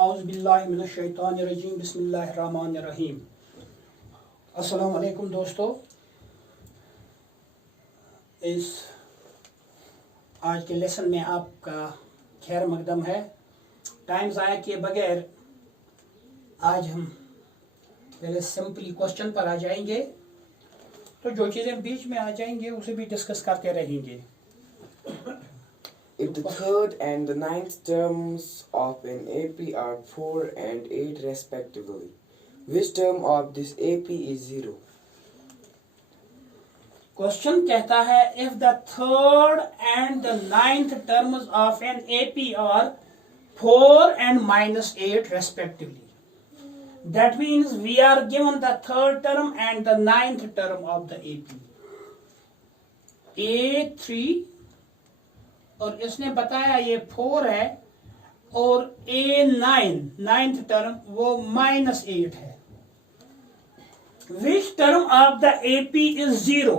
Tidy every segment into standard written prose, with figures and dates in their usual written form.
औज़ुबिल्लाहिमिनश्शैतानिर्रजीम बिस्मिल्लाहिर्रहमानिर्रहीम। अस्सलाम वालेकुम दोस्तों, इस आज के लेसन में आपका खैर मकदम है। टाइम ज़ाया किए बगैर आज हम पहले सिंपली क्वेश्चन पर आ जाएंगे, तो जो चीज़ें बीच में आ जाएंगे उसे भी डिस्कस करते रहेंगे। If the third and the ninth terms of an AP are 4 and 8 respectively, which term of this AP is 0? Question कहता है if the third and the ninth terms of an AP are 4 and minus 8 respectively. That means we are given the third term and the ninth term of the AP. A3 और इसने बताया ये 4 है और A9 ninth term वो -8 है। Which term of the AP is 0?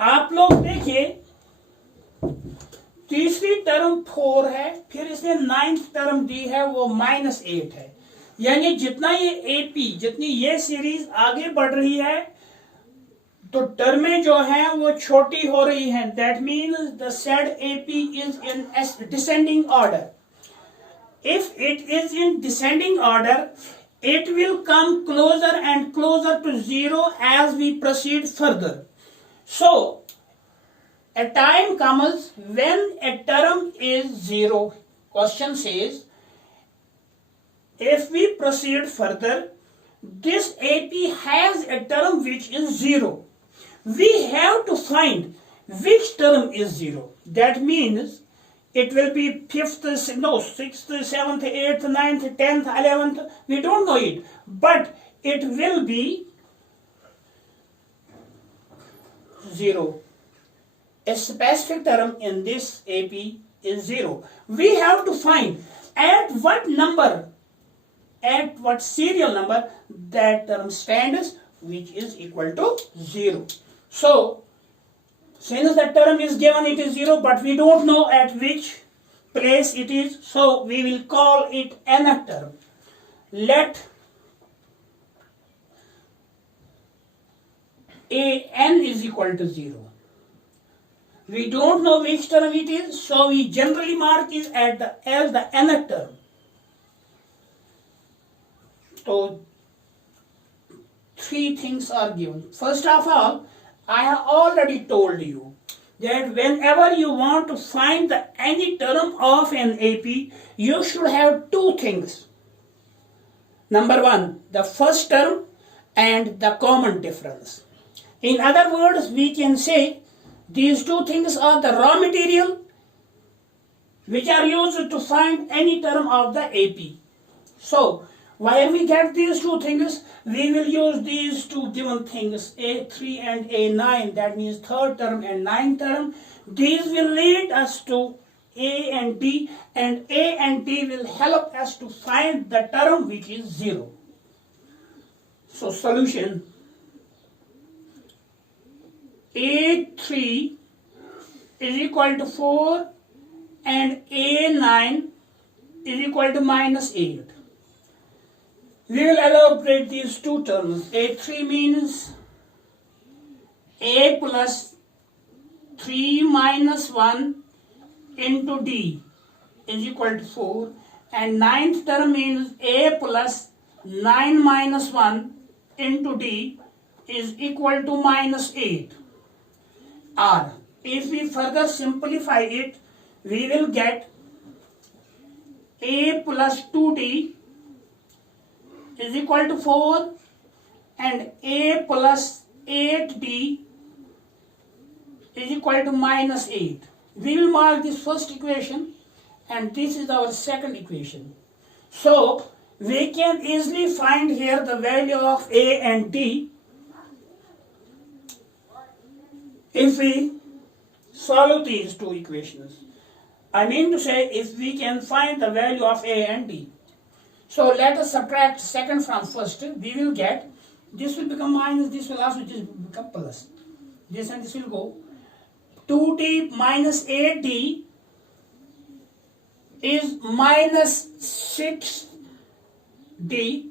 आप लोग देखिए, तीसरी टर्म 4 है, फिर इसने नाइन्थ टर्म दी है वो -8 है। यानी जितना ये AP, जितनी ये सीरीज आगे बढ़ रही है तो टर्में जो हैं वो छोटी हो रही हैं। That means the said AP is in descending order. If it is in descending order, it will come closer and closer to 0 as we proceed further. So, a time comes when a term is 0. Question says, if we proceed further, this AP has a term which is 0. We have to find which term is 0. That means it will be 6th, 7th, 8th, 9th, 10th, 11th. We don't know it. But it will be 0. A specific term in this AP is 0. We have to find at what number, at what serial number that term stands, which is equal to 0. So, since the term is given, it is 0, but we don't know at which place it is, so we will call it nth term. Let an is equal to 0. We don't know which term it is, so we generally mark it as the nth term. So, three things are given. First of all, I have already told you that whenever you want to find any term of an AP, you should have two things. Number one, the first term and the common difference. In other words, we can say these two things are the raw material which are used to find any term of the AP. So, while we get these two things, we will use these two given things, A3 and A9, that means third term and ninth term. These will lead us to A and D, and A and D will help us to find the term which is 0. So, solution: A3 is equal to 4 and A9 is equal to -8. We will elaborate these two terms. A3 means A plus 3 minus 1 into D is equal to 4, and ninth term means A plus 9 minus 1 into D is equal to -8. Or if we further simplify it, we will get A plus 2D is equal to 4 and A plus 8D is equal to -8. We will mark this first equation and this is our second equation. So, we can easily find here the value of A and D if we solve these two equations. I mean to say, if we can find the value of A and D. So let us subtract second from first. We will get, this will become minus, this will also just become plus. This and this will go. 2D minus 8D is minus 6D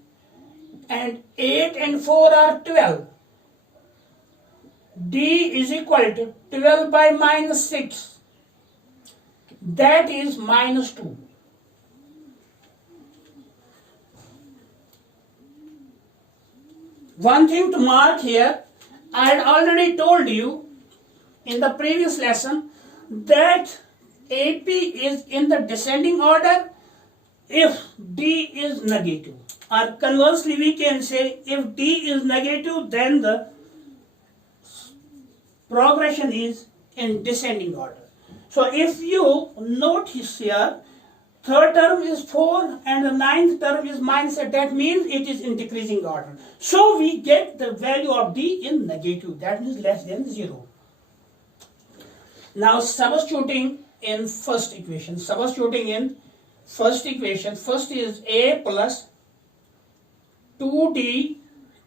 and 8 and 4 are 12. D is equal to 12 by minus 6. That is minus 2. One thing to mark here, I had already told you in the previous lesson that AP is in the descending order if D is negative. Or conversely we can say if D is negative, then the progression is in descending order. So if you notice here, third term is 4 and the ninth term is minus 8, that means it is in decreasing order. So we get the value of D in negative, that means less than 0. Now substituting in first equation, first is A plus 2D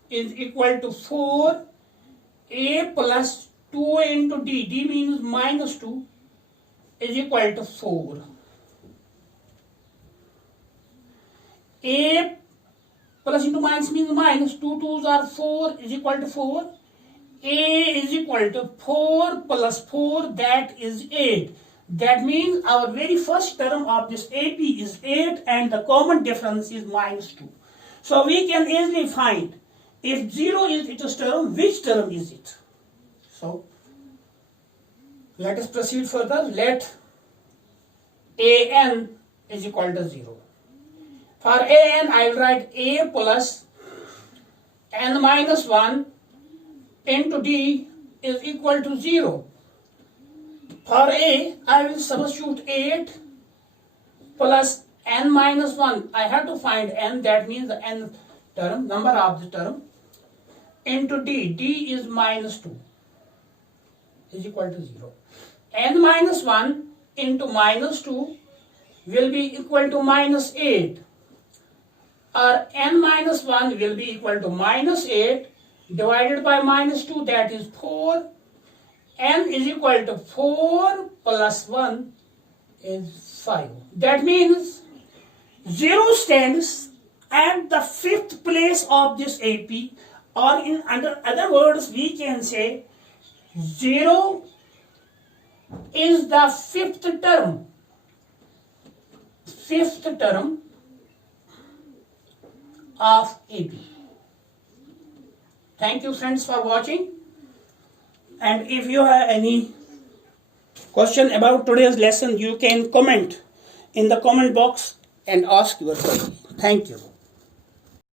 is equal to 4, A plus 2 into D, D means minus 2, is equal to 4. A plus into minus means minus, 2 2s are 4 is equal to 4. A is equal to 4 plus 4, that is 8. That means our very first term of this AP is 8 and the common difference is minus 2. So we can easily find if 0 is its term, which term is it? So let us proceed further. Let AN is equal to 0. For AN I will write A plus N minus 1 into D is equal to 0. For A, I will substitute 8 plus N minus 1. I have to find N, that means the N term, number of the term, into D. D is minus 2 is equal to 0. N minus 1 into minus 2 will be equal to minus 8. Or N minus 1 will be equal to minus 8 divided by minus 2, that is 4. N is equal to 4 plus 1 is 5. That means 0 stands at the 5th place of this AP, or in other words we can say 0 is the 5th term. 5th term of AP. Thank you friends for watching, and if you have any question about today's lesson, you can comment in the comment box and ask your question. Thank you.